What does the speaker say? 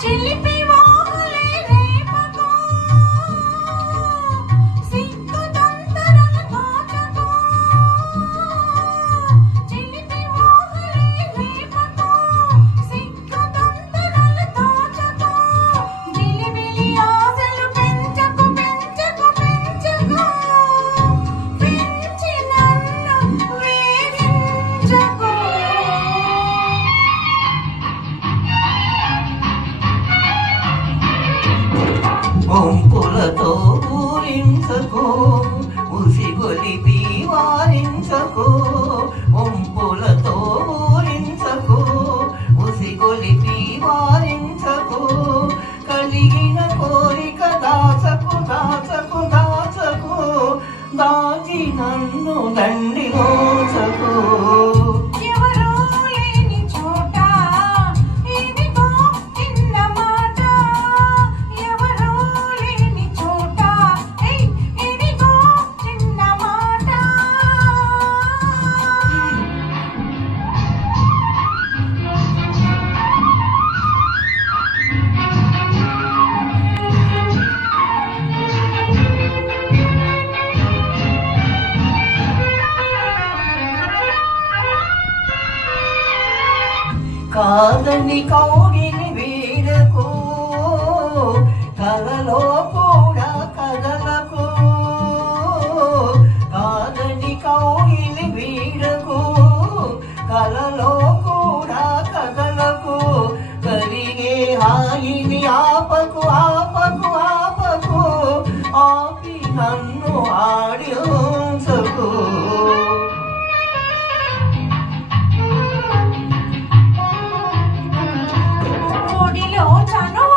చిలిపి వాహలే రేపకు సిగ్గు తొందరలు దాచకు చిలిపి వాహలే రేపకు సిగ్గు తొందరలు దాచకు జిలిబిలి ఆశలు పెంచకు పెంచకు పెంచకు పెంచి నన్ను వేధించకు ఒంపులతో పూరించకు ఉసిగొలిపి వారించకు ఒంపులతో పూరించకు ఉసిగొలిపి వారించకు కలిగిన కోరిక దాచకు దాచకు దాచకు దాచి నన్ను దండిగోచకు ఎవరూ లేని చోట ఇదిగో చిన్న మాట ఎవరూ లేని చోట ఇదిగో చిన్న మాట కాదని కౌగిలి వీడకు కలలో కూడా కదలకు కాదని కౌగిలి వీడకు కలలో కూడా కదలకు కరిగే హాయిని ఆపకు ఆపకు ఆపకు ఆపి నన్ను ఆడించకు ఒడిలో చను